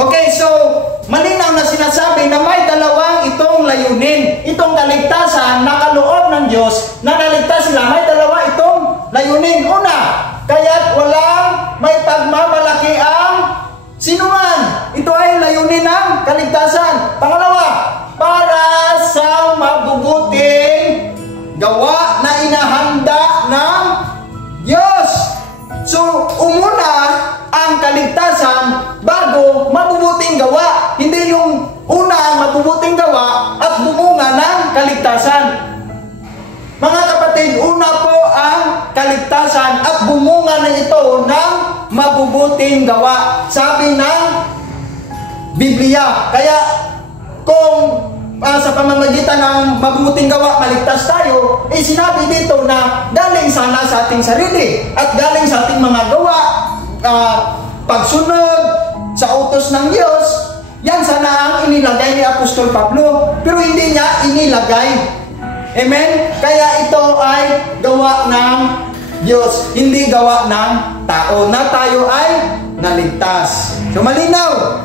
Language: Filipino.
Okay, so malinaw na sinasabi na may dalawang itong layunin. Itong kaligtasan na kaloob ng Diyos na naligtas sila, may dalawa itong layunin. Una, kaya't walang may pagmamalaki ang sinuman. Ito ay layunin ng kaligtasan. Pangalawa, para sa mabubuting gawa na inahanda ng Diyos. So, umuna ang kaligtasan bago mabubuting gawa. Hindi yung una ang mabubuting gawa at bumunga ng kaligtasan. Mga kapatid, una po ang kaligtasan at bumunga na ito ng mabubuting gawa. Sabi ng Biblia. Kaya kung sa pamamagitan ng mabubuting gawa, maligtas tayo, sinabi dito na galing sana sa ating sarili at galing sa ating mga gawa, pagsunod sa utos ng Diyos. Yan sana ang inilagay ni Apostol Pablo, pero hindi niya inilagay. Amen? Kaya ito ay gawa ng Diyos, hindi gawa ng tao, na tayo ay naligtas. So malinaw.